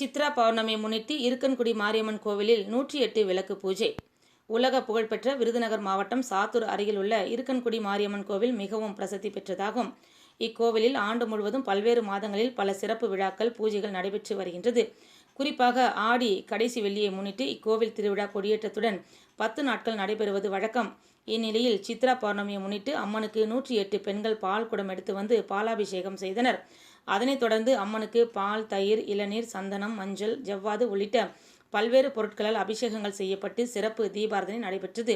சித்ரா பௌர்ணமி முன்னிட்டு இருக்கன்குடி மாரியம்மன் கோவிலில் நூற்றி எட்டு விளக்கு பூஜை. உலக புகழ்பெற்ற விருதுநகர் மாவட்டம் சாத்தூர் அருகில் உள்ள இருக்கன்குடி மாரியம்மன் கோவில் மிகவும் பிரசித்தி பெற்றதாகும். இக்கோவிலில் ஆண்டு முழுவதும் பல்வேறு மாதங்களில் பல சிறப்பு விழாக்கள் பூஜைகள் நடைபெற்று வருகின்றது. குறிப்பாக ஆடி கடைசி வெள்ளியை முன்னிட்டு இக்கோவில் திருவிழா கொடியேற்றத்துடன் பத்து நாட்கள் நடைபெறுவது வழக்கம். இந்நிலையில் சித்ரா பௌர்ணமியை முன்னிட்டு அம்மனுக்கு நூற்றி எட்டு பெண்கள் பால் குடம் எடுத்து வந்து பாலாபிஷேகம் செய்தனர். அதனைத் தொடர்ந்து அம்மனுக்கு பால் தயிர் இளநீர் சந்தனம் மஞ்சள் ஜவ்வாது உள்ளிட்ட பல்வேறு பொருட்களால் அபிஷேகங்கள் செய்யப்பட்டு சிறப்பு தீபாரதனை நடைபெற்றது.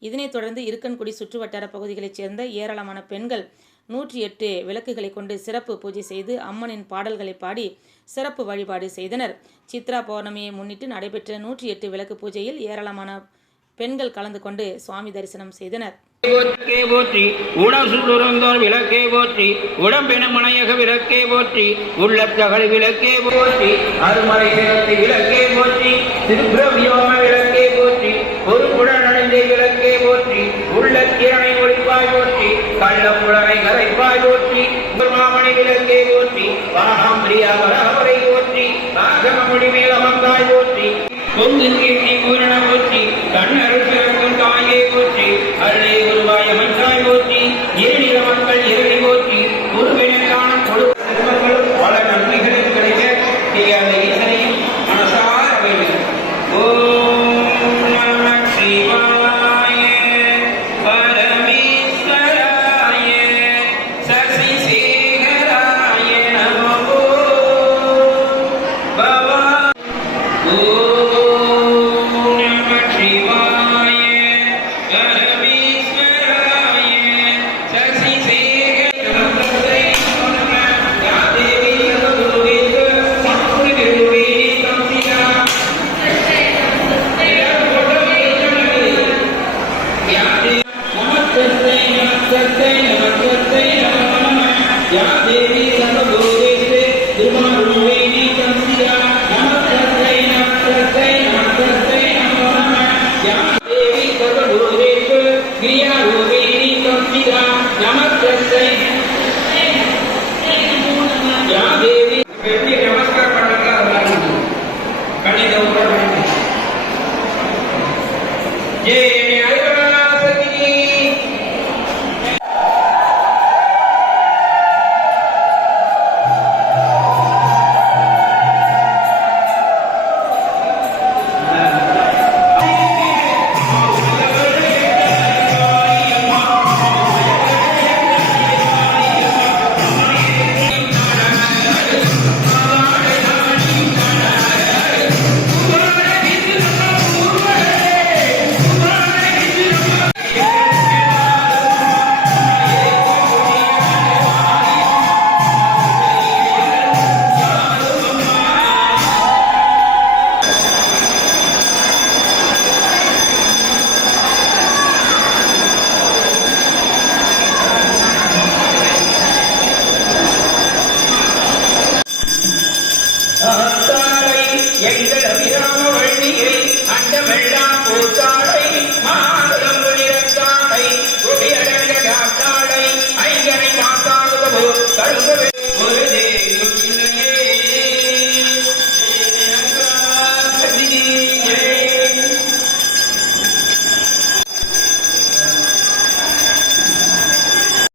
இதனைத் தொடர்ந்து இருக்கன்குடி சுற்றுவட்டார பகுதிகளைச் சேர்ந்த ஏராளமான பெண்கள் நூற்றி எட்டு விளக்குகளை கொண்டு சிறப்பு பூஜை செய்து அம்மனின் பாடல்களை பாடி சிறப்பு வழிபாடு செய்தனர். சித்ரா பௌர்ணமியை முன்னிட்டு நடைபெற்ற நூற்றி எட்டு விளக்கு பூஜையில் ஏராளமான பெண்கள் கலந்து கொண்டு சுவாமி தரிசனம் செய்தனர். விளக்கே போற்றி உடல் சுடுந்தோர் விளக்கே போற்றி உடம்பின மனையக விளக்கே போற்றி உள்ளத்தகல் விளக்கே போற்றி அருமறை சிறத்தை விளக்கே போற்றி திருப்பிரவியோம விளக்கே போற்றி ஒரு குடநடைந்தை விளக்கே போற்றி உள்ள திறனை ஒளிப்பாய் போற்றி கள்ளப்புலனை கரைப்பாய் போற்றி மாமணி விளக்கே போற்றி வானம் பிரியாவரை போற்றி நாகமொழி மேல் அமர்ந்தாய் போற்றி பொங்கு या देवी विराम नमस्ते அண்டமெல்லாம்